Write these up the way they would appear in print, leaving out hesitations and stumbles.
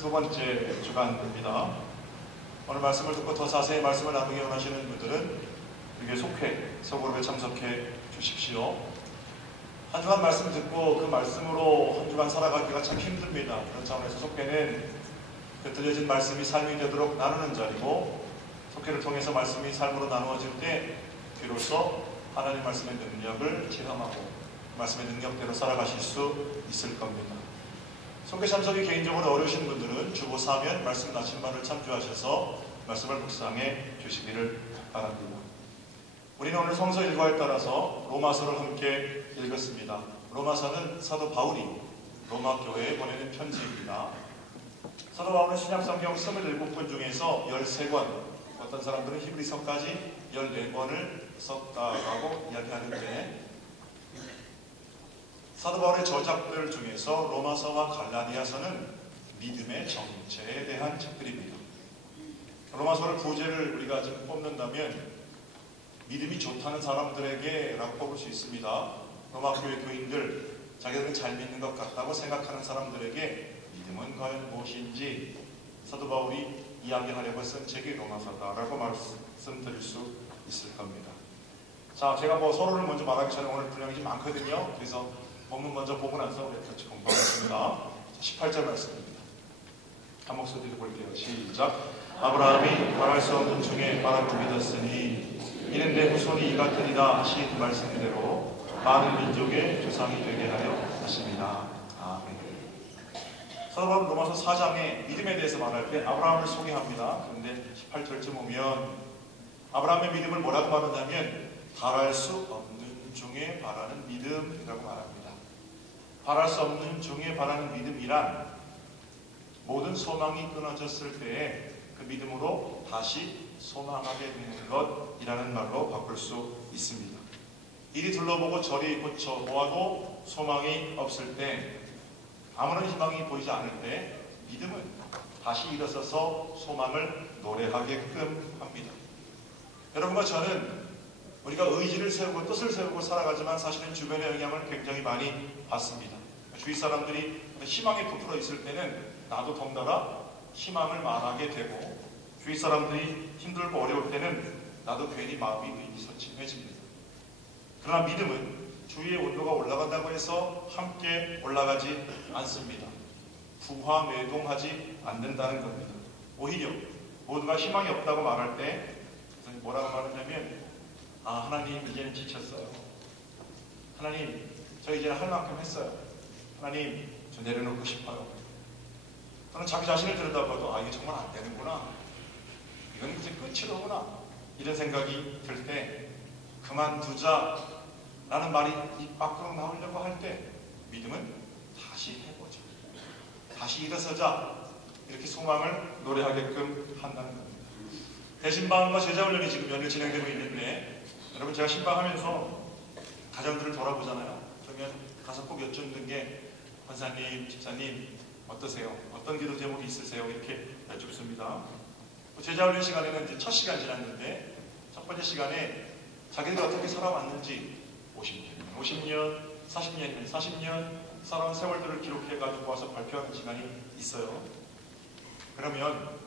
두 번째 주간입니다. 오늘 말씀을 듣고 더 자세히 말씀을 나누기 원하시는 분들은 여기에 속회, 소그룹에 참석해 주십시오. 한 주간 말씀 듣고 그 말씀으로 한 주간 살아가기가 참 힘듭니다. 그런 차원에서 속회는 그 들려진 말씀이 삶이 되도록 나누는 자리고, 속회를 통해서 말씀이 삶으로 나누어질 때 비로소 하나님 말씀의 능력을 체험하고 말씀의 능력대로 살아가실 수 있을 겁니다. 속회 참석이 개인적으로 어려우신 분들은 주보 사면 말씀 나침반을 참조하셔서 말씀을 묵상해 주시기를 바랍니다. 우리는 오늘 성서 일과에 따라서 로마서를 함께 읽었습니다. 로마서는 사도 바울이 로마 교회에 보내는 편지입니다. 사도 바울은 신약성경 27권 중에서 13권, 어떤 사람들은 히브리서까지 14권을 썼다라고 이야기하는데, 사도 바울의 저작들 중에서 로마서와 갈라디아서는 믿음의 정체에 대한 책들입니다. 로마서를 부제를 우리가 지금 뽑는다면 믿음이 좋다는 사람들에게 라고 뽑을 수 있습니다. 로마 교회 교인들, 자기들은 잘 믿는 것 같다고 생각하는 사람들에게 믿음은 과연 무엇인지 사도 바울이 이야기하려고 쓴 책이 로마서다라고 말씀드릴 수 있을 겁니다. 자, 제가 서로를 먼저 말하기 전에 오늘 분량이 좀 많거든요. 그래서 본문 먼저 보고 나서 우리 같이 공부하겠습니다. 18절 말씀입니다. 한 목소리로 볼게요. 시작. 아브라함이 말할 수 없는 중에 말하고 믿었으니 이는 내 후손이 이 같으리라 하신 말씀대로 많은 민족의 조상이 되게 하려 하십니다. 아멘. 사도 바울은 로마서 4장에 믿음에 대해서 말할 때 아브라함을 소개합니다. 그런데 18절쯤 오면 아브라함의 믿음을 뭐라고 말하냐면 바랄 수 없는 중에 바라는 믿음이라고 말합니다. 바랄 수 없는 중에 바라는 믿음이란 모든 소망이 끊어졌을 때에 그 믿음으로 다시 소망하게 되는 것이라는 말로 바꿀 수 있습니다. 이리 둘러보고 저리 고쳐 보아도 소망이 없을 때, 아무런 희망이 보이지 않을 때 믿음은 다시 일어서서 소망을 노래하게끔 합니다. 여러분과 저는 우리가 의지를 세우고 뜻을 세우고 살아가지만 사실은 주변의 영향을 굉장히 많이 받습니다. 주위 사람들이 희망에 부풀어 있을 때는 나도 덩달아 희망을 말하게 되고, 주위 사람들이 힘들고 어려울 때는 나도 괜히 마음이 의기소침해집니다. 그러나 믿음은 주위의 온도가 올라간다고 해서 함께 올라가지 않습니다. 부화매동하지 않는다는 겁니다. 오히려 모두가 희망이 없다고 말할 때 뭐라고 말하냐면, 하나님 이제는 지쳤어요. 하나님 저 이제는 할 만큼 했어요. 하나님 저 내려놓고 싶어요. 또는 자기 자신을 들여다봐도 이게 정말 안 되는구나, 이건 이제 끝이로구나, 이런 생각이 들 때 그만두자 라는 말이 입 밖으로 나오려고 할 때 믿음은 다시 해보자, 다시 일어서자, 이렇게 소망을 노래하게끔 한다는 겁니다. 대신방과 제자훈련이 지금 연일 진행되고 있는데, 여러분 제가 신방하면서 가정들을 돌아보잖아요. 그러면 가서 꼭 여쭙는 게, 권사님, 집사님 어떠세요? 어떤 기도 제목이 있으세요? 이렇게 여쭙습니다. 제자훈련 시간에는 이제 첫 시간 지났는데, 첫 번째 시간에 자기들이 어떻게 살아왔는지 50년, 40년 살아온 세월들을 기록해가지고 와서 발표하는 시간이 있어요. 그러면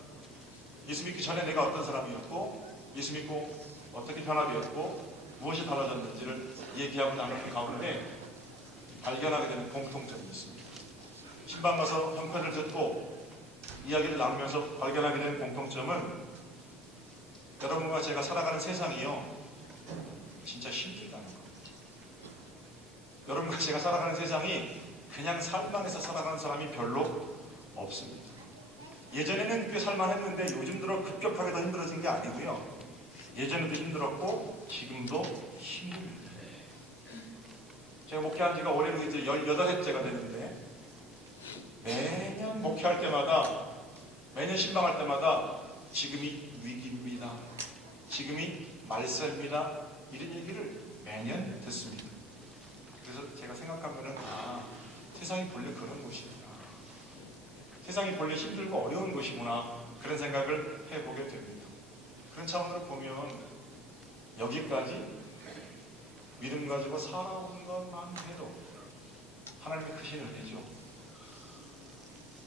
예수 믿기 전에 내가 어떤 사람이었고, 예수 믿고 어떻게 변화되었고, 무엇이 달라졌는지를 얘기하고 나누는 가운데 발견하게 되는 공통점이 있습니다. 신방 가서 형편을 듣고 이야기를 나누면서 발견하게 되는 공통점은, 여러분과 제가 살아가는 세상이요, 진짜 힘들다는 겁니다. 여러분과 제가 살아가는 세상이 그냥 살만해서 살아가는 사람이 별로 없습니다. 예전에는 꽤 살만했는데 요즘 들어 급격하게 더 힘들어진 게 아니고요, 예전에도 힘들었고 지금도 힘듭니다. 제가 목회한 지가 올해로 이제 18회째가 되는데, 매년 목회할 때마다, 매년 신방할 때마다 지금이 위기입니다, 지금이 말세입니다, 이런 얘기를 매년 듣습니다. 그래서 제가 생각하면은 세상이 본래 그런 곳이구나, 세상이 본래 힘들고 어려운 곳이구나, 그런 생각을 해보게 됩니다. 그런 차원으로 보면 여기까지 믿음 가지고 살아온 것만 해도 하나님의 크신 은혜죠.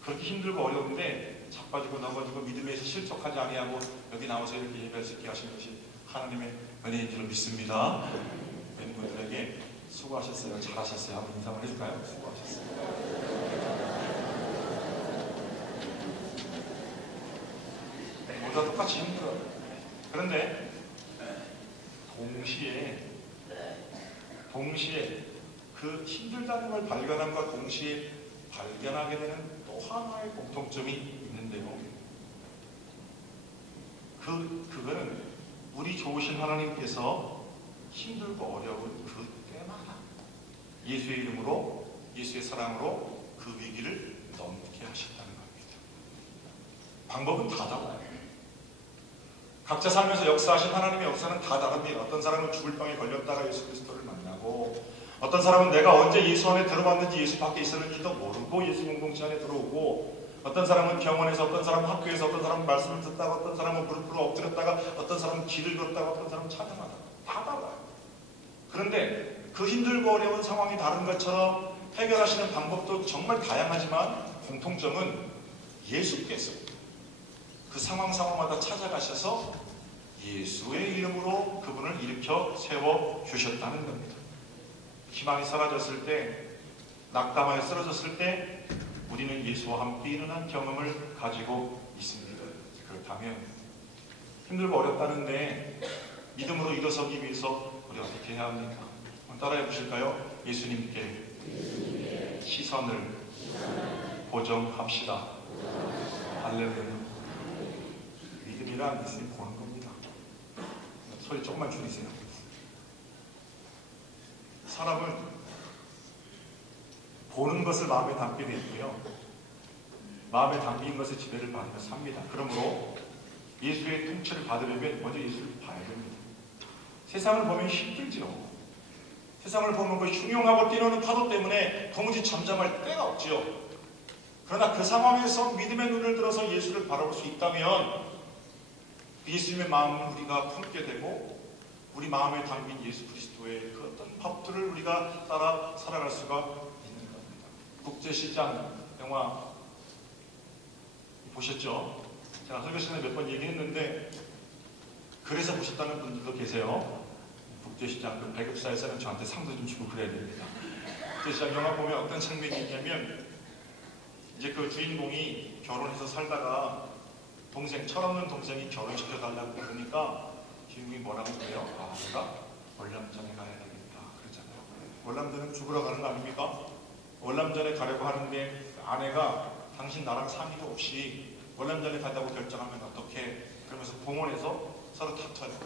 그렇게 힘들고 어려운데 자빠지고 넘어지고 믿음에서 실족하지 아니하고 여기 나와서 이렇게 예배할 수 있게 하신 것이 하나님의 은혜인 줄 믿습니다. 팬분들에게 수고하셨어요. 잘하셨어요. 한번 인사를 해줄까요? 수고하셨어요. 모두 다 똑같이 힘들어요. 그런데 동시에 그 힘들다는 걸 발견함과 동시에 발견하게 되는 또 하나의 공통점이 있는데요. 그거는 우리 좋으신 하나님께서 힘들고 어려운 그 때마다 예수의 이름으로, 예수의 사랑으로 그 위기를 넘게 하셨다는 겁니다. 방법은 다 달라요. 각자 살면서 역사하신 하나님의 역사는 다 다릅니다. 어떤 사람은 죽을 병에 걸렸다가 예수 그리스도를 만나고, 어떤 사람은 내가 언제 예수 안에 들어왔는지 예수 밖에 있었는지도 모르고 예수 공동체 안에 들어오고, 어떤 사람은 병원에서, 어떤 사람은 학교에서, 어떤 사람은 말씀을 듣다가, 어떤 사람은 무릎 꿇어 엎드렸다가, 어떤 사람은 길을 걷다가, 어떤 사람은 찬양하다가 다 달라요. 그런데 그 힘들고 어려운 상황이 다른 것처럼 해결하시는 방법도 정말 다양하지만 공통점은 예수께서 그 상황마다 찾아가셔서 예수의 이름으로 그분을 일으켜 세워주셨다는 겁니다. 희망이 사라졌을 때, 낙담하여 쓰러졌을 때 우리는 예수와 함께 일어난 경험을 가지고 있습니다. 그렇다면 힘들고 어렵다는데 믿음으로 일어서기 위해서 우리 어떻게 해야 합니까? 한번 따라해 보실까요? 예수님께 시선을 고정합시다. 할렐루야. 믿음이란 예수님 보는 겁니다. 소리 조금만 줄이세요. 사람은 보는 것을 마음에 담게 되고요, 마음에 담긴 것의 지배를 받으며 삽니다. 그러므로 예수의 통치를 받으려면 먼저 예수를 봐야 됩니다. 세상을 보면 힘들지요. 세상을 보면 그 흉흉하고 뛰노는 파도 때문에 도무지 잠잠할 데가 없지요. 그러나 그 상황에서 믿음의 눈을 들어서 예수를 바라볼 수 있다면 예수님의 마음을 우리가 품게 되고 우리 마음에 담긴 예수 그리스도의 그 어떤 법들을 우리가 따라 살아갈 수가 있는 겁니다. 국제시장 영화 보셨죠? 제가 설교 시간에 몇 번 얘기했는데 그래서 보셨다는 분들도 계세요. 국제시장 그 배급사에서는 저한테 상도 좀 주고 그래야 됩니다. 국제시장 영화 보면 어떤 장면이 있냐면 이제 그 주인공이 결혼해서 살다가 철없는 동생이 결혼시켜달라고 그러니까 주인공이 뭐라고 그래요? 내가 월남전에 가야 되겠다 그러잖아요. 월남전은 죽으러 가는 거 아닙니까? 월남전에 가려고 하는데 아내가 당신 나랑 상의도 없이 월남전에 간다고 결정하면 어떡해? 그러면서 공원에서 서로 다퉈요.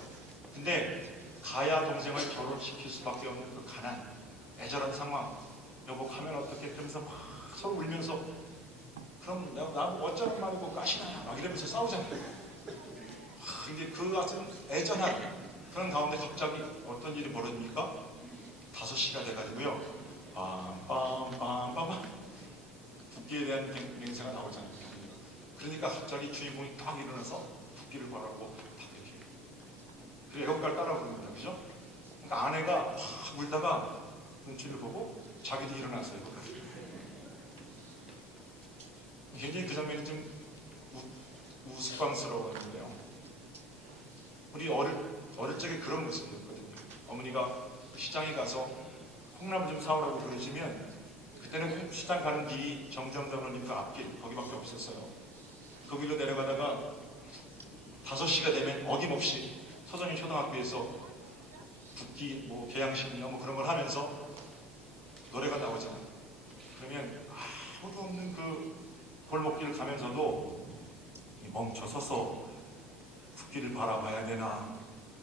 근데 가야 동생을 결혼시킬 수밖에 없는 그 가난, 애절한 상황, 여보 가면 어떡해? 그러면서 막 서로 울면서 그럼 나 어쩌란 말이고 가시나요? 막 이러면서 싸우잖아요. 근데 그 같은 애전한 그런 가운데 갑자기 어떤 일이 벌어집니까? 5시가 돼가지고요. 빰빰빰빰빰 국기에 대한 맹세가 나오잖아요. 그러니까 갑자기 주인공이 딱 일어나서 국기를 바라고 딱 이렇게. 그리고 애국가를 따라 부릅니다. 그죠? 그러니까 아내가 확 울다가 눈치를 보고 자기도 일어났어요. 굉장히 그 장면이 좀 우스꽝스러웠는데요. 우리 어릴 적에 그런 모습이었거든요. 어머니가 시장에 가서 콩나물 좀 사오라고 그러시면 그때는 시장 가는 길이 정정당로님 그 앞길 거기밖에 없었어요. 거기로 내려가다가 5시가 되면 어김없이 서정희 초등학교에서 국기, 개양식이나 그런 걸 하면서 노래가 나오잖아요. 그러면 아무도 없는 그 골목길을 가면서도 멈춰서서 국기를 바라봐야 되나,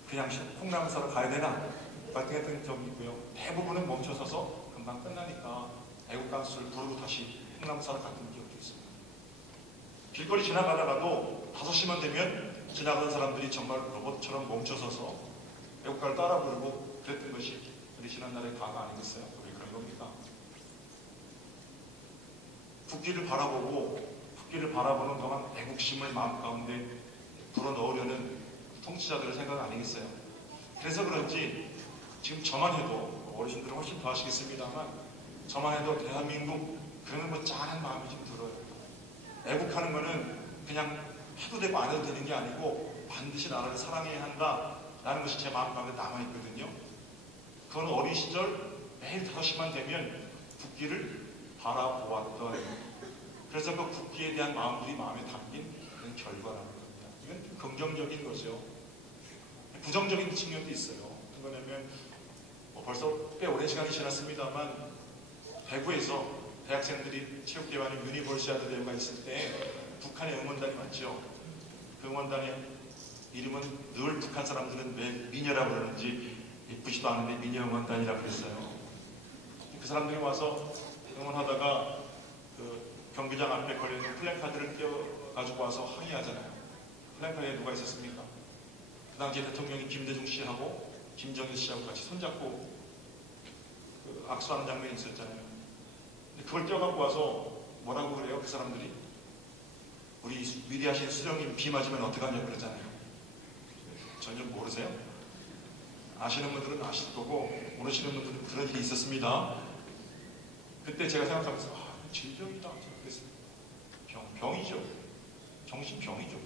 그냥 콩나물 사러 가야 되나, 같은 점이 있고요. 대부분은 멈춰서서 금방 끝나니까 애국가수를 부르고 다시 콩나물 사러 갔던 기억도 있습니다. 길거리 지나가다가도 5시만 되면 지나가는 사람들이 정말 로봇처럼 멈춰서서 애국가를 따라 부르고 그랬던 것이 우리 지난날의 가가 아니겠어요? 왜 그런 겁니까? 국기를 바라보는 동안 애국심을 마음 가운데 불어넣으려는 통치자들의 생각 아니겠어요? 그래서 그런지 지금 저만 해도, 어르신들은 훨씬 더 하시겠습니다만, 저만 해도 대한민국 그러면 짠한 마음이 좀 들어요. 애국하는 거는 그냥 해도 되고 안 해도 되는 게 아니고 반드시 나라를 사랑해야 한다라는 것이 제 마음 가운데 남아있거든요. 그건 어린 시절 매일 5시만 되면 국기를 바라보았던, 그래서 그 국기에 대한 마음들이 마음에 담긴 그런 결과라는 겁니다. 이건 긍정적인 거죠. 부정적인 측면도 있어요. 어떤 거냐면 벌써 꽤 오랜 시간이 지났습니다만 대구에서 대학생들이 체육대회하는 유니버시아드 대회가 있을 때 북한의 응원단이 왔죠. 그 응원단의 이름은 늘 북한 사람들은 왜 미녀라고 그러는지 예쁘지도 않은데 미녀 응원단이라고 그랬어요. 그 사람들이 와서 응원하다가 그 경기장 앞에 걸려있는 플랜카드를 떼어가지고 와서 항의하잖아요. 플랜카드에 누가 있었습니까? 그 당시에 대통령이 김대중 씨하고 김정일 씨하고 같이 손잡고 그 악수하는 장면이 있었잖아요. 근데 그걸 떼어갖고 와서 뭐라고 그래요? 그 사람들이 우리 위대하신 수령님 비 맞으면 어떡하냐고 그러잖아요. 전혀 모르세요? 아시는 분들은 아실 거고 모르시는 분들은 그런 일이 있었습니다. 그때 제가 생각하면서 질병이다 그랬어요. 병이죠. 정신병이죠.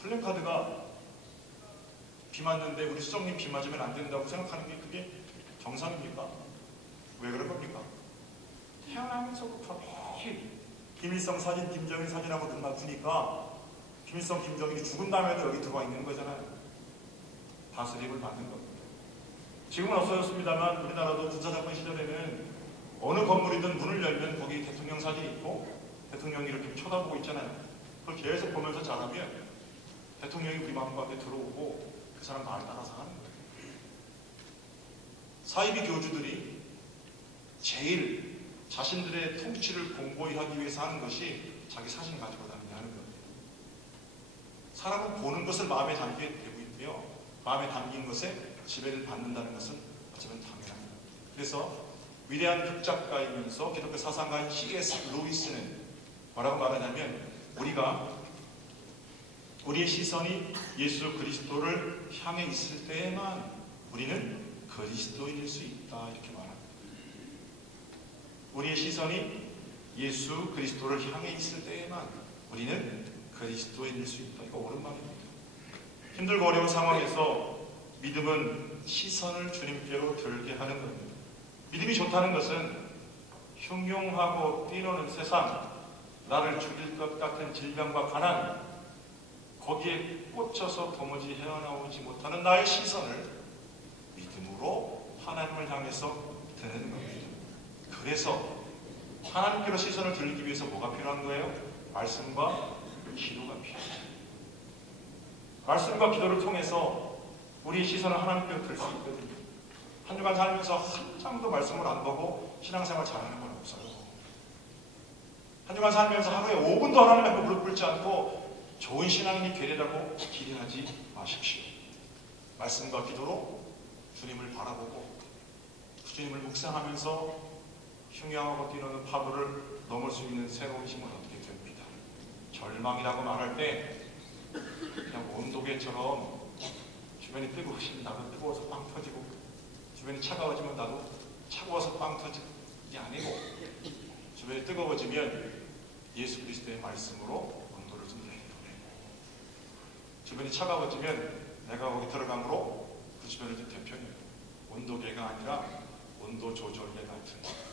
플랜카드가 비 맞는데 우리 수정님 비 맞으면 안 된다고 생각하는 게 그게 정상입니까? 왜 그런 겁니까? 태어나면서부터 매일 김일성 사진, 김정일 사진하고 눈 맞추니까 김일성, 김정일이 죽은 다음에도 여기 들어와 있는 거잖아요. 다스림을 받는 겁니다. 지금은 없어졌습니다만 우리나라도 군사정권 시절에는 어느 건물이든 문을 열면 거기 대통령 사진이 있고 대통령이 이렇게 쳐다보고 있잖아요. 그걸 계속 보면서 자라면 대통령이 우리 마음 가운데 들어오고 그 사람 말을 따라서 하는 거예요. 사이비 교주들이 제일 자신들의 통치를 공고히 하기 위해서 하는 것이 자기 사진 가지고 다니는 겁니다. 사람은 보는 것을 마음에 담게 되고 있고요. 마음에 담긴 것에 지배를 받는다는 것은 어쩌면 당연합니다. 그래서 위대한 극작가이면서 기독교 사상가인 C.S. 루이스는 뭐라고 말하냐면 우리의 시선이 예수 그리스도를 향해 있을 때에만 우리는 그리스도인일 수 있다 이렇게 말합니다. 우리의 시선이 예수 그리스도를 향해 있을 때에만 우리는 그리스도인일 수 있다. 이거 옳은 말입니다. 힘들고 어려운 상황에서 믿음은 시선을 주님께로 들게 하는 겁니다. 믿음이 좋다는 것은 흉흉하고 뛰노는 세상, 나를 죽일 것 같은 질병과 가난, 거기에 꽂혀서 도무지 헤어나오지 못하는 나의 시선을 믿음으로 하나님을 향해서 드는 겁니다. 그래서 하나님께로 시선을 들기 위해서 뭐가 필요한 거예요? 말씀과 기도가 필요해요. 말씀과 기도를 통해서 우리의 시선을 하나님께로 들 수 있거든요. 한 주간 살면서 한 장도 말씀을 안 보고 신앙생활 잘하는 건 없어요. 한 주간 살면서 하루에 5분도 하나님 앞에 무릎 꿇지 않고 좋은 신앙인이 되리라고 기대하지 마십시오. 말씀과 기도로 주님을 바라보고 그 주님을 묵상하면서 흉흉하고 뛰노는 파도를 넘을 수 있는 새로운 힘을 얻게 됩니다. 절망이라고 말할 때 그냥 온도계처럼 주변이 뜨거우시면 나도 뜨거워서 빵 터지고 주변이 차가워지면 나도 차가워서 빵 터지는 게 아니고 주변이 뜨거워지면 예수 그리스도의 말씀으로 온도를 좀 내려보내고 주변이 차가워지면 내가 거기 들어감으로 그 주변을 좀 데펴내고 온도계가 아니라 온도 조절계 같은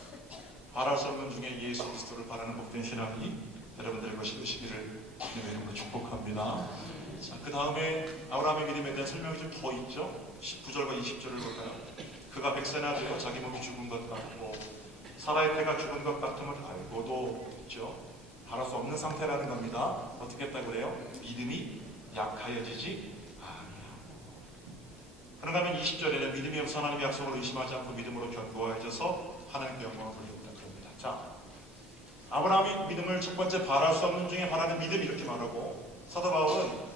바랄 수 없는 중에 예수 그리스도를 바라는 복된 신앙이 여러분들의 것이 되시기를 주님의 이름으로 축복합니다. 자, 그 다음에 아브라함의 믿음에 대한 설명이 좀 더 있죠. 19절과 20절을 볼까요? 그가 100세나 되어 자기 몸이 죽은 것 같고 사라의 태가 죽은 것 같음을 알고도 있죠. 바랄 수 없는 상태라는 겁니다. 어떻게 했다고 그래요? 믿음이 약하여지지 아니하고. 그런가 하면 20절에는 믿음이 없어 하나님의 약속을 의심하지 않고 믿음으로 견고해져서 하나님께 영광을 돌렸다 그럽니다. 자, 아브라함이 믿음을 첫 번째 바랄 수 없는 중에 바라는 믿음 이렇게 말하고 사도 바울은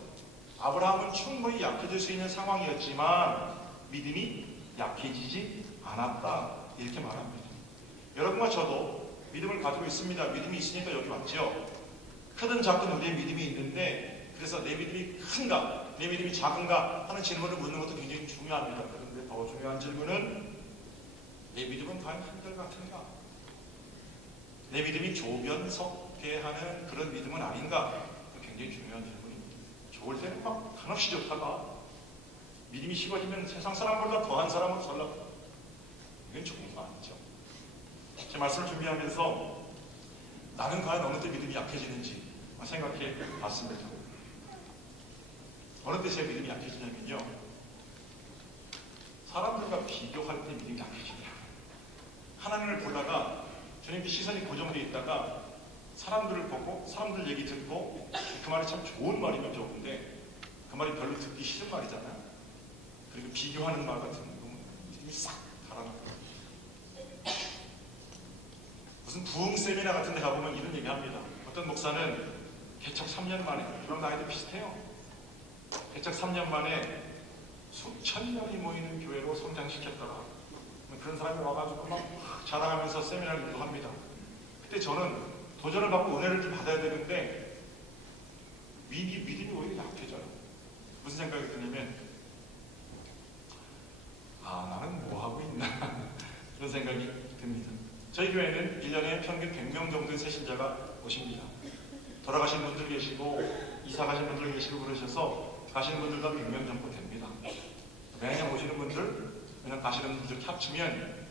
아브라함은 충분히 약해질 수 있는 상황이었지만 믿음이 약해지지 않았다 이렇게 말합니다. 여러분과 저도 믿음을 가지고 있습니다. 믿음이 있으니까 여기 왔죠. 크든 작든 우리의 믿음이 있는데 그래서 내 믿음이 큰가 내 믿음이 작은가 하는 질문을 묻는 것도 굉장히 중요합니다. 그런데 더 중요한 질문은 내 믿음은 과연 한결같은가? 내 믿음이 조변석 없게 하는 그런 믿음은 아닌가? 굉장히 중요한 질문입니다. 좋을 때는 막 한없이 좋다가 믿음이 식어지면 세상 사람보다 더한 사람으로 살라고. 이건 좋은 거 아니죠. 제 말씀을 준비하면서 나는 과연 어느 때 믿음이 약해지는지 생각해 봤습니다. 어느 때 제 믿음이 약해지냐면요, 사람들과 비교할 때 믿음이 약해집니다. 하나님을 보다가 주님께 시선이 고정되어 있다가 사람들을 보고 사람들 얘기 듣고 그 말이 참 좋은 말이면 좋은데 그 말이 별로 듣기 싫은 말이잖아요. 그리고 비교하는 말 같은 거 믿음이 싹 달아납니다. 무슨 부흥 세미나 같은 데 가보면 이런 얘기 합니다. 어떤 목사는 개척 3년 만에, 그럼 나이도 비슷해요. 개척 3년 만에 수천 명이 모이는 교회로 성장시켰다가 그런 사람이 와가지고 막 자랑하면서 세미나를 유도합니다. 그때 저는 도전을 받고 은혜를 좀 받아야 되는데 믿음이 오히려 약해져요. 무슨 생각이 드냐면 나는 뭐 하고 있나 그런 생각이 듭니다. 저희 교회는 1년에 평균 100명 정도의 새신자가 오십니다. 돌아가신 분들 계시고 이사 가신 분들 계시고 그러셔서 가시는 분들도 100명 정도 됩니다. 매년 오시는 분들, 매년 가시는 분들 합치면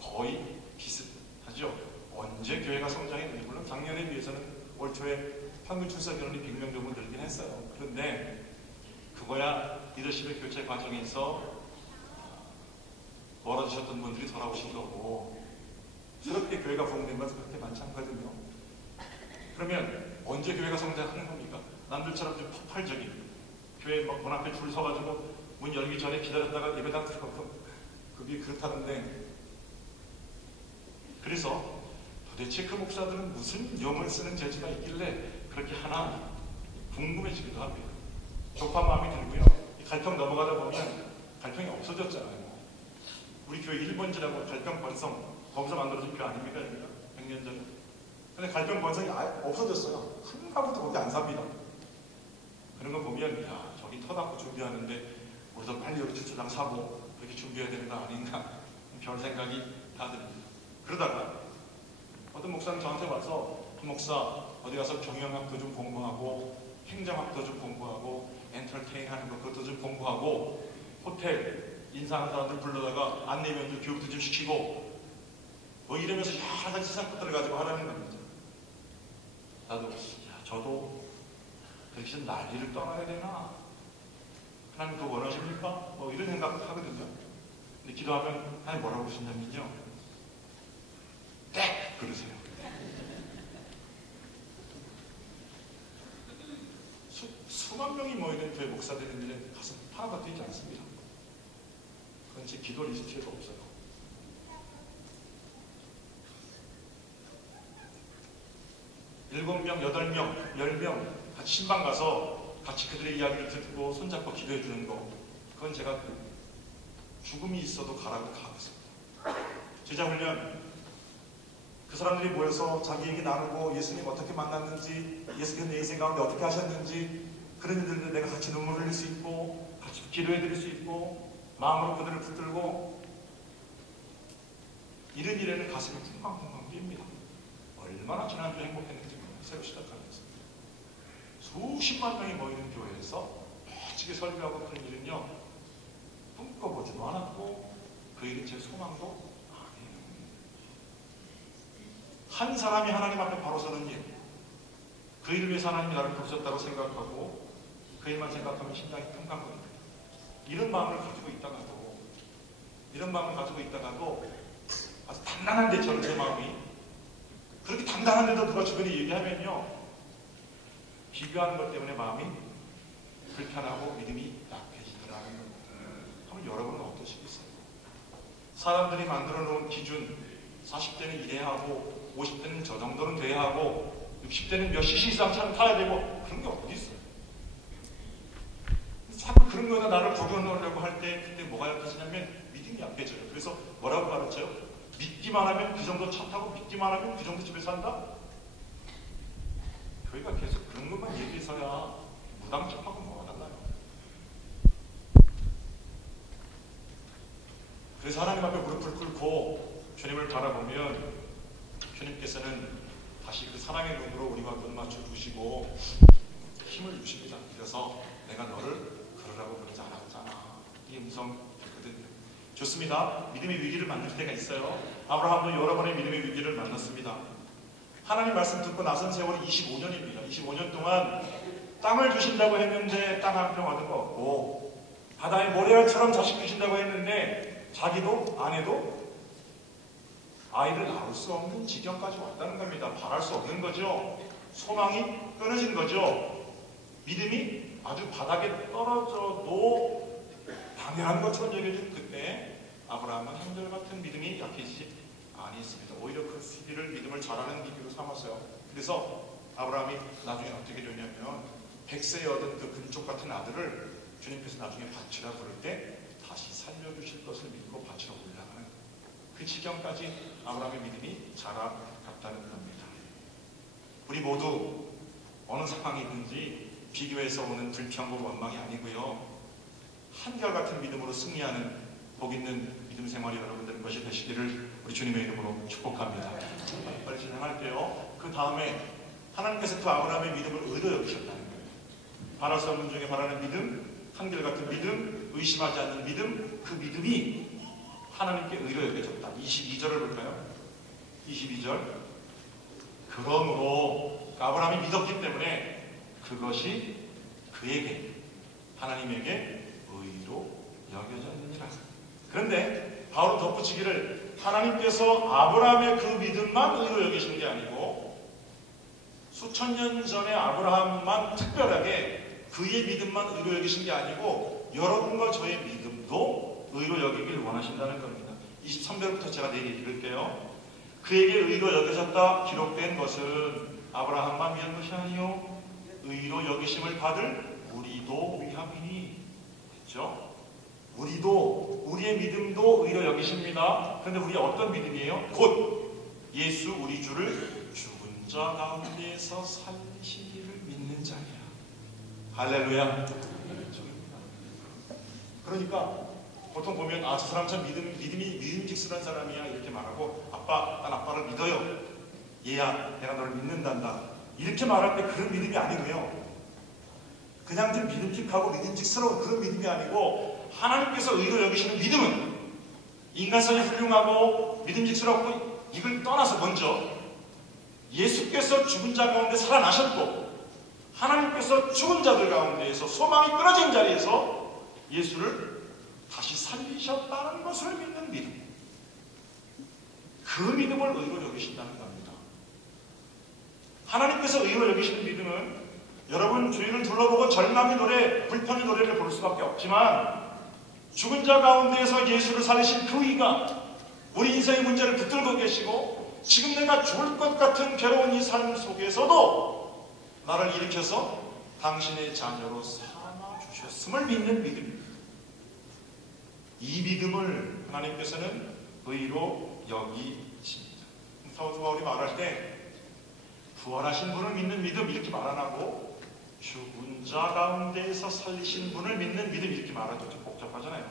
거의 비슷하죠. 언제 교회가 성장이 되는지, 물론 작년에 비해서는 올 초에 평균 출석 인원이 100명 정도 늘긴 했어요. 그런데 그거야 리더십의 교체 과정에서 멀어지셨던 분들이 돌아오신 거고, 새롭게 교회가 부흥된 것은 그렇게 많지 않거든요. 그러면 언제 교회가 성장하는 겁니까? 남들처럼 좀 폭발적인 교회 막 문 앞에 줄 서가지고 문 열기 전에 기다렸다가 예배당 들어가고 그게 그렇다는데, 그래서 도대체 그 목사들은 무슨 용을 쓰는 재주가 있길래 그렇게 하나 궁금해지기도 합니다. 좁한 마음이 들고요. 이 갈평 넘어가다 보면 갈평이 없어졌잖아요. 우리 교회 1번지라고 갈평 번성 거기서 만들어진 교회 아닙니까? 100년 전에. 근데 갈평 번성이 아예 없어졌어요. 한 가구도 거기 안 삽니다. 그런 거 보면 야, 저기 터닫고 준비하는데 우리도 빨리 여기 주차장 사고 그렇게 준비해야 되는 거 아닌가 별 생각이 다 듭니다. 그러다가 어떤 목사는 저한테 와서 목사 어디 가서 경영학도 좀 공부하고 행정학도 좀 공부하고 엔터테인 하는 거 그것도 좀 공부하고 호텔 인사하는 사람들 불러다가 안내면도 교육도 좀 시키고 뭐 이러면서 여러 가지 세상 것들을 가지고 하라는 겁니다. 나도 저도 그렇게 좀 난리를 떠나야 되나? 하나님 그거 원하십니까? 뭐 이런 생각을 하거든요. 근데 기도하면 하나님 뭐라고 그러시냐면요, 네! 그러세요. 수만 명이 모이는 교회 목사들인 일에 가슴 하나가 뛰지 않습니다. 그건 제 기도 리스트에도 없어요. 일곱 명, 8명, 10명 같이 신방 가서 같이 그들의 이야기를 듣고 손잡고 기도해 주는 거, 그건 제가 죽음이 있어도 가라고 가겠습니다. 제자훈련, 그 사람들이 모여서 자기 얘기 나누고 예수님 어떻게 만났는지, 예수님 내 인생 가운데 어떻게 하셨는지, 그런 일들을 내가 같이 눈물을 흘릴 수 있고 같이 기도해 드릴 수 있고 마음으로 그들을 붙들고, 이런 일에는 가슴이 쿵쾅쿵쾅 뜁니다. 얼마나 지난주에 행복했는지 새로 시작하면서 수십만 명이 모이는 교회에서 멋지게 설교하고 그런 일은요 꿈꿔보지도 않았고 그 일은 제 소망도 아니에요. 한 사람이 하나님 앞에 바로 서는 일, 그 일을 위해서 하나님이 나를 부르셨다고 생각하고 그 일만 생각하면 심장이 쿵쾅거립니다. 이런 마음을 가지고 있다가도 아주 단단한데, 저는 제 마음이 그렇게 단단한데도 누가 주변에 얘기하면요 비교하는 것 때문에 마음이 불편하고 믿음이 약해지더라는 겁니다. 한번 여러분은 어떠시겠어요? 사람들이 만들어 놓은 기준, 40대는 이래야 하고 50대는 저 정도는 돼야 하고 60대는 몇 cc 이상 차를 타야 되고, 그런 게 어디 있어요? 자꾸 그런 거에다 나를 적용하려고 할 때 그때 뭐가 약해지냐면 믿음이 약해져요. 그래서 뭐라고 가르쳐요? 믿기만 하면 그 정도 차 타고 믿기만 하면 그 정도 집에 산다? 교회가 계속 그런 것만 얘기해서야 무당집하고 뭐가 달라요? 그래서 하나님 앞에 무릎을 꿇고 주님을 바라보면 주님께서는 다시 그 사랑의 눈으로 우리와 눈 맞춰 주시고 힘을 주십니다. 그래서 내가 너를 그러라고 그러지 않았잖아. 이 음성 듣거든요. 좋습니다. 믿음의 위기를 만날 때가 있어요. 아브라함도 여러 번의 믿음의 위기를 만났습니다. 하나님 말씀 듣고 나선 세월이 25년입니다. 25년 동안 땅을 주신다고 했는데 땅 한 평 얻은 거 없고, 바다의 모래알처럼 자식 주신다고 했는데 자기도 아내도 아이를 낳을 수 없는 지경까지 왔다는 겁니다. 바랄 수 없는 거죠. 소망이 끊어진 거죠. 믿음이 아주 바닥에 떨어져도 당연한 것처럼 여겨진 그때 아브라함은 한결같은 믿음이 약해지지 아니했습니다. 오히려 그 시기를 믿음을 잘하는 기기로 삼았어요. 그래서 아브라함이 나중에 어떻게 되냐면 100세에 얻은 그 금쪽 같은 아들을 주님께서 나중에 바치라 부를 때 다시 살려주실 것을 믿고 바치러 올라가는 그 지경까지 아브라함의 믿음이 자라갔다는 겁니다. 우리 모두 어느 상황이 있든지 비교해서 오는 불평과 원망이 아니고요, 한결같은 믿음으로 승리하는 복 있는 믿음 생활이 여러분들의 것이 되시기를 우리 주님의 이름으로 축복합니다. 빨리 진행할게요. 그 다음에 하나님께서 그 아브라함의 믿음을 의로 여기셨다는 거예요. 바랄 수 없는 중에 바라는 믿음, 한결같은 믿음, 의심하지 않는 믿음, 그 믿음이 하나님께 의로 여겨졌다. 22절을 볼까요? 22절. 그러므로 아브라함이 믿었기 때문에 그것이 그에게, 하나님에게 의로 여겨졌느니라. 그런데 바울은 덧붙이기를 하나님께서 아브라함의 그 믿음만 의로 여기신 게 아니고 수천 년 전에 아브라함만 특별하게 그의 믿음만 의로 여기신 게 아니고 여러분과 저의 믿음도 의로 여기길 원하신다는 겁니다. 23절부터 제가 내일 읽을게요. 그에게 의로 여겨졌다 기록된 것은 아브라함만 위한 것이 아니요 의로 여기심을 받을 우리도 위함이니. 그렇죠? 우리도, 우리의 믿음도 의로 여기십니다. 그런데 우리 어떤 믿음이에요? 곧 예수 우리 주를 죽은 자 가운데에서 살리시기를 믿는 자이야. 할렐루야. 그러니까 보통 보면 저 사람 참 믿음이 믿음직스러운 사람이야 이렇게 말하고, 아빠, 난 아빠를 믿어요. 얘야, 내가 너를 믿는단다. 이렇게 말할 때 그런 믿음이 아니고요. 그냥 좀 믿음직하고 믿음직스러운 그런 믿음이 아니고, 하나님께서 의로 여기시는 믿음은 인간성이 훌륭하고 믿음직스럽고 이걸 떠나서 먼저 예수께서 죽은 자 가운데 살아나셨고 하나님께서 죽은 자들 가운데에서 소망이 끊어진 자리에서 예수를 다시 살리셨다는 것을 믿는 믿음, 그 믿음을 의로 여기신다는 겁니다. 하나님께서 의로 여기시는 믿음은 여러분 주위를 둘러보고 절망의 노래, 불평의 노래를 부를 수밖에 없지만 죽은 자 가운데에서 예수를 살리신 그 의가 우리 인생의 문제를 붙들고 계시고 지금 내가 죽을 것 같은 괴로운 이 삶 속에서도 나를 일으켜서 당신의 자녀로 삼아 주셨음을 믿는 믿음입니다. 이 믿음을 하나님께서는 의로 여기십니다. 사도 바울이 말할 때 부활하신 분을 믿는 믿음 이렇게 말 안 하고 죽은 자 가운데에서 살리신 분을 믿는 믿음 이렇게 말하죠. 좀 복잡하잖아요.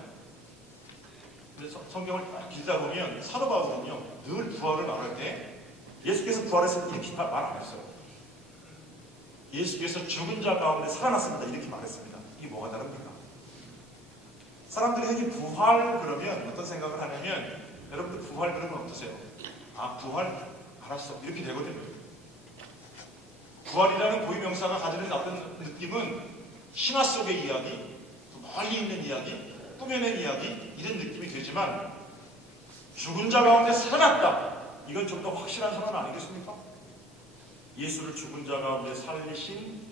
그래서 성경을 길다 보면 사도 바울은요 늘 부활을 말할 때 예수께서 부활했을 때 이렇게 말 안 했어요. 예수께서 죽은 자 가운데 살아났습니다 이렇게 말했습니다. 이게 뭐가 다릅니까? 사람들이 흔히 부활 그러면 어떤 생각을 하냐면, 여러분들 부활 그러면 어떠세요? 아, 부활 알았어 이렇게 되거든요. 부활이라는 고유명사가 가지는 어떤 느낌은 신화 속의 이야기, 멀리 있는 이야기, 꾸며낸 이야기 이런 느낌이 되지만, 죽은 자 가운데 살아났다, 이건 좀 더 확실한 선언 아니겠습니까? 예수를 죽은 자 가운데 살리신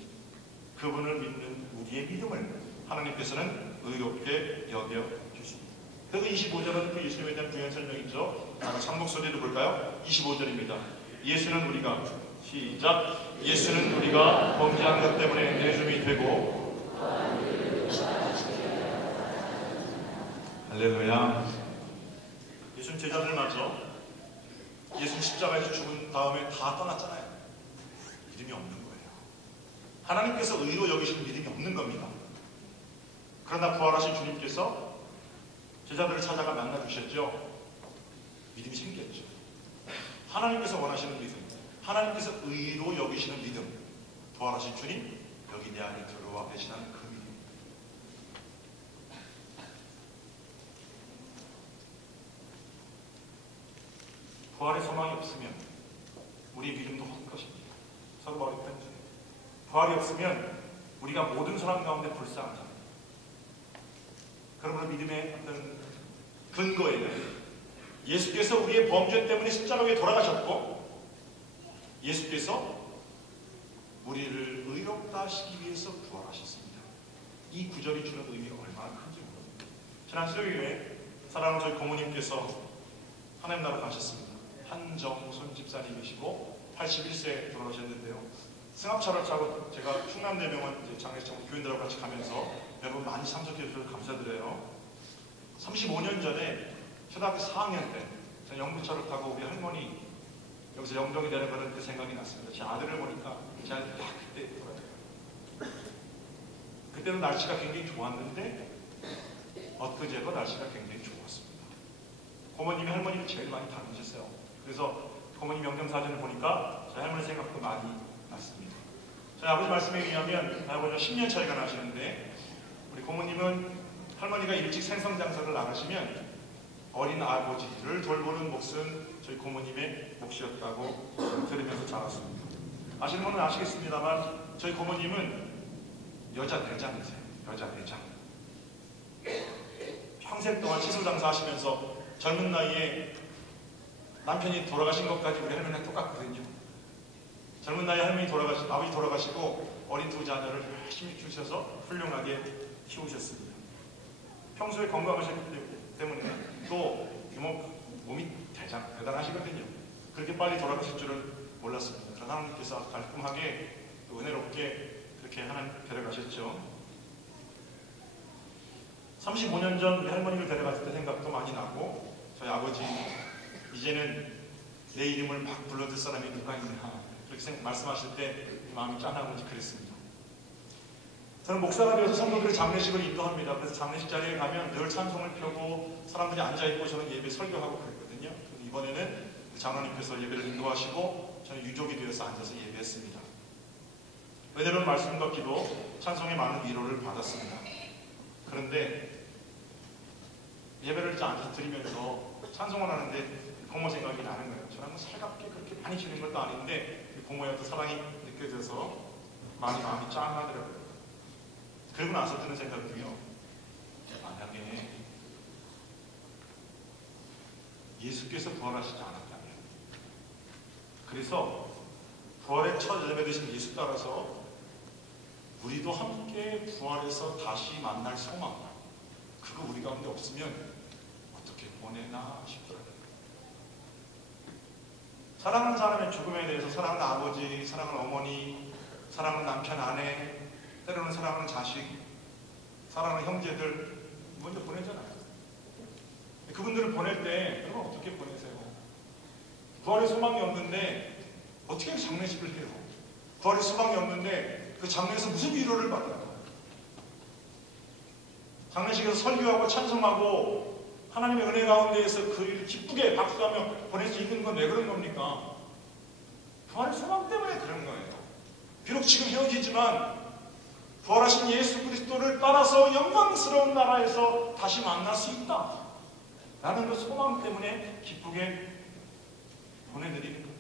그분을 믿는 우리의 믿음을 하나님께서는 의롭게 여겨주십니다. 그래서 25절은 그 예수님에 대한 부연 설명이죠. 장목 소리를 볼까요? 25절입니다. 예수는 우리가, 시작, 예수는 우리가 범죄한 것 때문에 내줌이 되고, 할렐루야. 예수는 제자들 맞죠? 예수는 십자가에서 죽은 다음에 다 떠났잖아요. 믿음이 없는 거예요. 하나님께서 의로 여기신 믿음이 없는 겁니다. 그러나 부활하신 주님께서 제자들을 찾아가 만나주셨죠. 믿음이 생겼죠. 하나님께서 원하시는 믿음, 하나님께서 의로 여기시는 믿음, 부활하신 주님 여기 내 안에 들어와 계시다는 그 믿음. 부활의 소망이 없으면 우리의 믿음도 헛것입니다. 서로 머리 편지. 부활이 없으면 우리가 모든 사람 가운데 불쌍하다. 그러므로 믿음의 어떤 근거에는 예수께서 우리의 범죄 때문에 십자가 위에 돌아가셨고, 예수께서 우리를 의롭다 하시기 위해서 부활하셨습니다. 이 구절이 주는 의미가 얼마나 큰지 모릅니다. 지난 수요일에 사랑하는 저희 고모님께서 하나님 나라 가셨습니다. 한정손 집사님이시고 81세에 돌아가셨는데요. 승합차를 타고 제가 충남대병원 장례식장 교인들하고 같이 가면서 여러분 많이 참석해 주셔서 감사드려요. 35년 전에 초등학교 4학년 때 제가 영부차를 타고 우리 할머니 여기서 영종이 되는 그런 그 생각이 났습니다. 제 아들을 보니까 제 아들이 딱 그때 돌아가요. 그때는 날씨가 굉장히 좋았는데 엊그제도 날씨가 굉장히 좋았습니다. 고모님이 할머니를 제일 많이 닮으셨어요. 그래서 고모님 영정사진을 보니까 저희 할머니 생각도 많이 났습니다. 저희 아버지 말씀에 의하면 아버지와 10년 차이가 나시는데, 우리 고모님은 할머니가 일찍 생선장사를 나가시면 어린 아버지를 돌보는 몫은 저희 고모님의 몫이었다고 들으면서 자랐습니다. 아시는 분은 아시겠습니다만 저희 고모님은 여자 대장이세요. 여자 대장. 평생 동안 시술장사 하시면서 젊은 나이에 남편이 돌아가신 것까지 우리 할머니랑 똑같거든요. 젊은 나이에 할머니 아버지 돌아가시고 어린 두 자녀를 열심히 키우셔서 훌륭하게 키우셨습니다. 평소에 건강하셨기 때문에 또 몸이 대단하시거든요. 그렇게 빨리 돌아가실 줄은 몰랐습니다. 그러나 하나님께서 깔끔하게 또 은혜롭게 그렇게 하나님 데려가셨죠. 35년 전 우리 할머니를 데려갔을 때 생각도 많이 나고, 저희 아버지 이제는 내 이름을 막 불러줄 사람이 누가 있나 그렇게 말씀하실 때 마음이 짠하고 그랬습니다. 저는 목사가 되어서 성도들의 장례식을 인도합니다. 그래서 장례식 자리에 가면 늘 찬송을 펴고 사람들이 앉아있고 저는 예배 설교하고 그랬거든요. 이번에는 장로님께서 예배를 인도하시고 저는 유족이 되어서 앉아서 예배했습니다. 은혜로운 말씀과 기도, 찬송에 많은 위로를 받았습니다. 그런데 예배를 앉아서 드리면서 찬송을 하는데 고모 생각이 나는 거예요. 저는 살갑게 그렇게 많이 주는 것도 아닌데 고모의 사랑이 느껴져서 마음이 짠하더라고요. 그러고 나서 드는 생각이요. 만약에 예수께서 부활하시지 않았다면, 그래서 부활의 첫 예배 되신 예수 따라서 우리도 함께 부활해서 다시 만날 소망, 그거 우리 가운데 없으면 어떻게 보내나 싶더라고요. 사랑하는 사람의 죽음에 대해서 사랑하는 아버지, 사랑하는 어머니, 사랑하는 남편, 아내, 때로는 사랑하는 자식, 사랑하는 형제들 먼저 보내잖아요. 그분들을 보낼 때 여러분 어떻게 보내세요? 부활의 소망이 없는데 어떻게 장례식을 해요? 부활의 소망이 없는데 그 장례에서 무슨 위로를 받아요? 장례식에서 설교하고 찬송하고 하나님의 은혜 가운데에서 그 일을 기쁘게 박수하며 보낼 수 있는 건 왜 그런 겁니까? 부활의 소망 때문에 그런 거예요. 비록 지금 헤어지지만 부활하신 예수 그리스도를 따라서 영광스러운 나라에서 다시 만날 수 있다 라는 그 소망 때문에 기쁘게 보내드리는 거예요.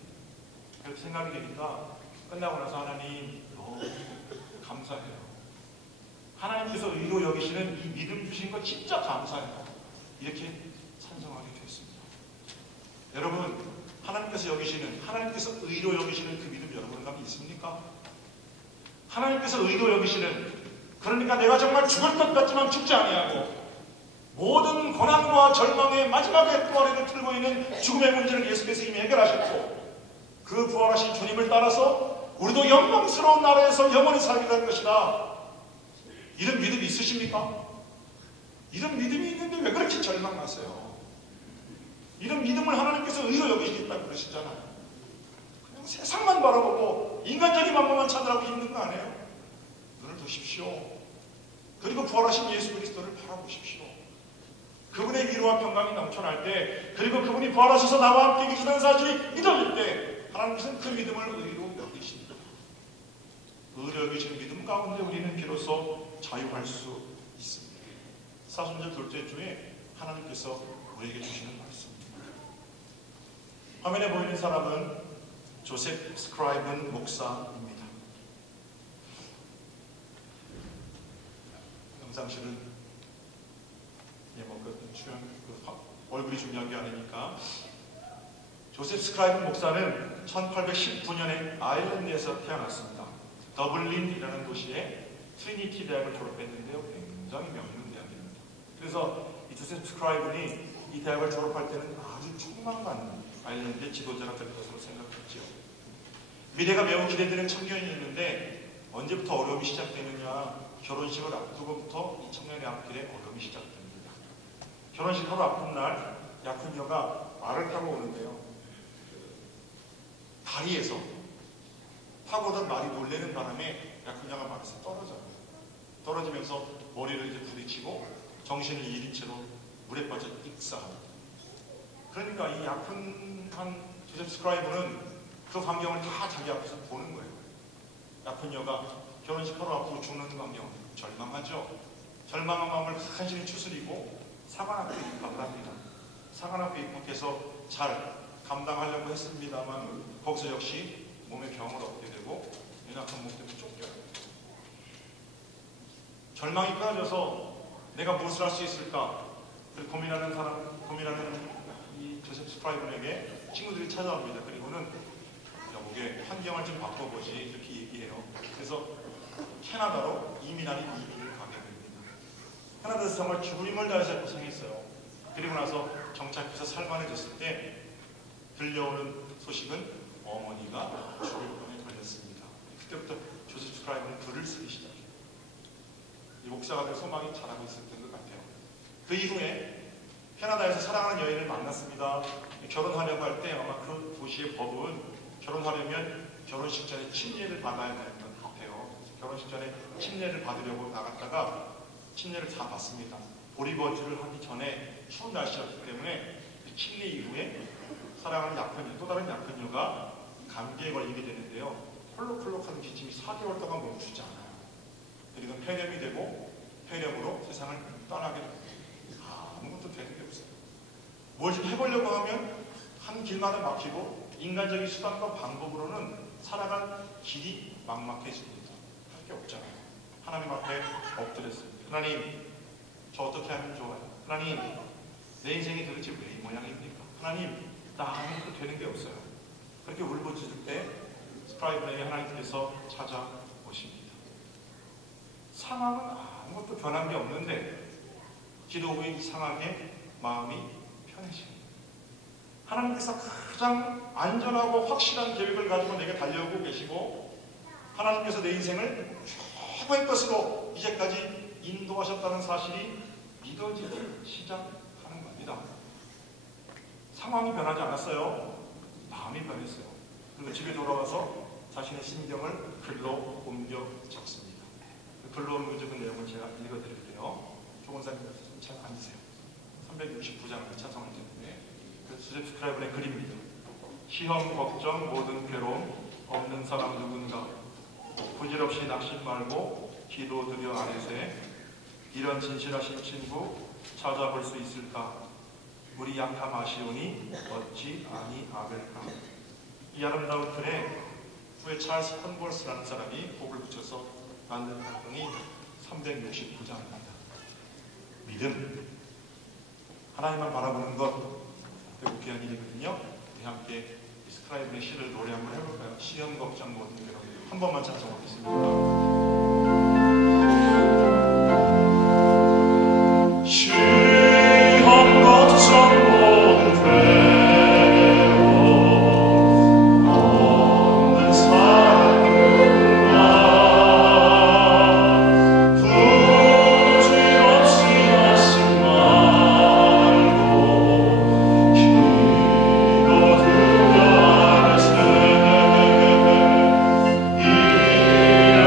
그렇게 생각이 되니까 끝나고 나서 하나님 너무 감사해요. 하나님께서 의로 여기시는 이 믿음 주신 거 진짜 감사해요. 이렇게 찬송하게 됐습니다. 여러분, 하나님께서 여기시는, 하나님께서 의로 여기시는 그 믿음 여러분 가운데 있습니까? 하나님께서 의로 여기시는, 그러니까 내가 정말 죽을 것 같지만 죽지 아니하고 모든 고난과 절망의 마지막에 또아래를 틀고 있는 죽음의 문제를 예수께서 이미 해결하셨고, 그 부활하신 주님을 따라서 우리도 영광스러운 나라에서 영원히 살게 될 것이다. 이런 믿음이 있으십니까? 이런 믿음이 있는데 왜 그렇게 절망하세요? 이런 믿음을 하나님께서 의로 여기시겠다고 그러시잖아요. 그냥 세상만 바라보고 인간적인 방법만 찾으라고 힘든 거 아니에요? 눈을 두십시오. 그리고 부활하신 예수 그리스도를 바라보십시오. 그분의 위로와 평강이 넘쳐날 때, 그리고 그분이 부활하셔서 나와 함께 계시다는 사실이 믿어질 때 하나님께서는 그 믿음을 의로 여기십니다. 의로 여기신 믿음 가운데 우리는 비로소 자유할 수 있습니다. 사순절 둘째 주에 하나님께서 우리에게 주시는 말씀입니다. 화면에 보이는 사람은 조셉 스크라이븐 목사입니다. 영상실은 얼굴이 중요한 게 아니니까. 조셉 스크라이븐 목사는 1819년에 아일랜드에서 태어났습니다. 더블린이라는 도시에 트리니티 대학을 졸업했는데요. 굉장히 명문 대학입니다. 그래서 이 조셉 스크라이븐이 이 대학을 졸업할 때는 아주 촉망받는 아일랜드의 지도자가 될 것으로 생각했죠. 미래가 매우 기대되는 청년이었는데 언제부터 어려움이 시작되느냐, 결혼식을 앞두고부터 이 청년의 앞길에 어려움이 시작됩니다. 결혼식 하루 앞둔 날 약혼녀가 말을 타고 오는데요. 다리에서 타고 오던 말이 놀래는 바람에 약혼녀가 말에서 떨어져요. 떨어지면서 머리를 이제 부딪히고 정신을 잃은 채로 물에 빠져 익사합니다. 그러니까 이 약혼한 조셉 스크라이브는 그 광경을 다 자기 앞에서 보는 거예요. 약혼녀가 결혼식 하루 앞두고 죽는 광경, 절망하죠. 절망한 마음을 간신히 추스리고 사관 앞에 입학을 합니다. 사관 앞에 입학해서 잘 감당하려고 했습니다만 거기서 역시 몸에 병을 얻게 되고 연약한 몸 때문에 쫓겨요. 절망이 끊어져서 내가 무엇을 할 수 있을까? 고민하는 이 조셉 스크라이븐에게 친구들이 찾아옵니다. 그리고는 여보게 환경을 좀 바꿔보지 이렇게 얘기해요. 그래서 캐나다로 이민을 가게 됩니다. 캐나다에서 정말 죽을 힘을 다해서 고생했어요. 그리고 나서 정착해서 살만해졌을 때 들려오는 소식은 어머니가 죽을 병에 걸렸습니다. 그때부터 조셉 스크라이브는 글을 쓰기 시작해요. 이 목사가 될 소망이 자라고 있었던 것 같아요. 그 이후에 캐나다에서 사랑하는 여인을 만났습니다. 결혼하려고 할 때 아마 그 도시의 법은 결혼하려면 결혼식 전에 침례를 받아야 되는 것 같아요. 결혼식 전에 침례를 받으려고 나갔다가 침례를 다 받습니다. 보리버즈를 하기 전에 추운 날씨였기 때문에 그 침례 이후에 사랑하는 약혼녀, 또 다른 약혼녀가 감기에 걸리게 되는데요. 콜록콜록하는 기침이 4개월 동안 멈추지 않아요. 그리고 폐렴이 되고 폐렴으로 세상을 떠나게 됩니다. 아무것도 되는 게 없어요. 뭘 좀 해보려고 하면 한 길만은 막히고 인간적인 수단과 방법으로는 살아갈 길이 막막해집니다. 할 게 없잖아요. 하나님 앞에 엎드렸어요. 하나님, 저 어떻게 하면 좋아요? 하나님, 내 인생이 도대체 왜 이 모양입니까? 하나님, 나 아무것도 되는 게 없어요. 그렇게 울부짖을 때 스크라이븐에게 하나님께서 찾아오십니다. 상황은 아무것도 변한 게 없는데 기도 후에 이 상황에 마음이 편해집니다. 하나님께서 가장 안전하고 확실한 계획을 가지고 내게 달려오고 계시고 하나님께서 내 인생을 최고의 것으로 이제까지 인도하셨다는 사실이 믿어지기 시작하는 겁니다. 상황이 변하지 않았어요. 마음이 변했어요. 그리고 집에 돌아와서 자신의 심경을 글로 옮겨 적습니다. 글로 옮겨 적은 내용을 제가 읽어드릴게요. 조원사님 잘 앉으세요. 369장을 찬송할 텐데 조셉 스크라이븐의 글입니다. 시험, 걱정, 모든 괴로움, 없는 사람 누군가 부질없이 낙심 말고 기도드려 아뢰세. 이런 진실하신 친구 찾아볼 수 있을까? 우리 약함 아시오니 어찌 아니 아벨까? 이 아름다운 글에 후에 찰스 컨버스라는 사람이 곡을 붙여서 만든 활동이 369장입니다. 믿음, 하나님만 바라보는 것 매우 귀한 일이거든요. 우리 함께 스크라이브의 시를 노래 한번 해볼까요? 시험 걱정 모든 괴로움 한 번만 찬송하겠습니다. 이런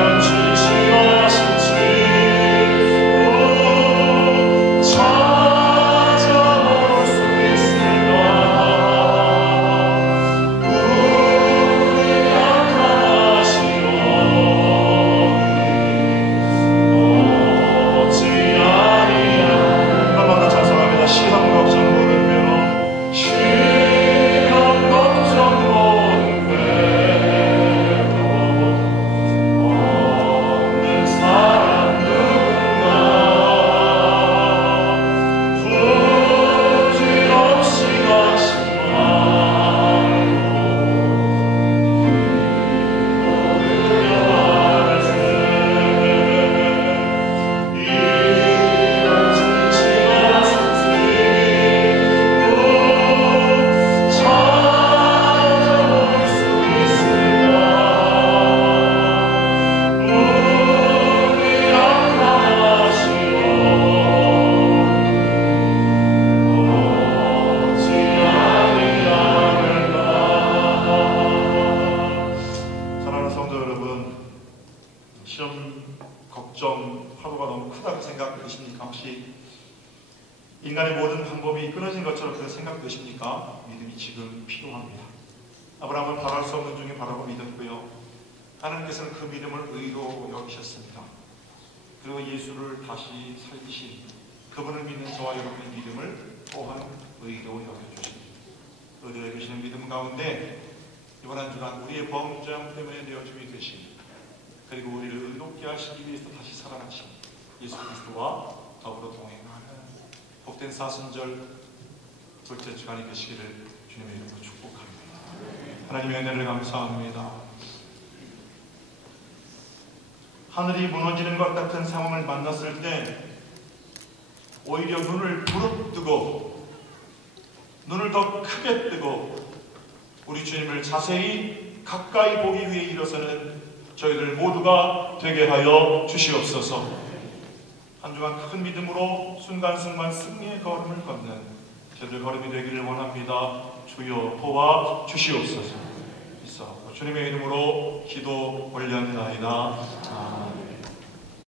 어떤 걱정, 파도가 너무 크다고 생각되십니까? 혹시 인간의 모든 방법이 끊어진 것처럼 그런 생각되십니까? 믿음이 지금 필요합니다. 아브라함은 바랄 수 없는 중에 바라고 믿었고요. 하나님께서는 그 믿음을 의로 여기셨습니다. 그리고 예수를 다시 살리신 그분을 믿는 저와 여러분의 믿음을 또한 의로 여겨주십니다. 의로 여기시는 믿음 가운데 이번 한 주간 우리의 범죄함 때문에 내어줌이 되신, 그리고 우리를 의롭게 하시기 위해서 다시 살아나신 예수 그리스도와 더불어 동행하는 복된 사순절 둘째 주간이 되시기를 주님의 이름으로 축복합니다. 하나님의 은혜를 감사합니다. 하늘이 무너지는 것 같은 상황을 만났을 때 오히려 눈을 부릅뜨고 눈을 더 크게 뜨고 우리 주님을 자세히 가까이 보기 위해 일어서는 저희들 모두가 되게 하여 주시옵소서. 한 주간 큰 믿음으로 순간순간 승리의 걸음을 걷는 저희들 걸음이 되기를 원합니다. 주여 도와 주시옵소서. 주님의 이름으로 기도 올려드나이다. 아멘.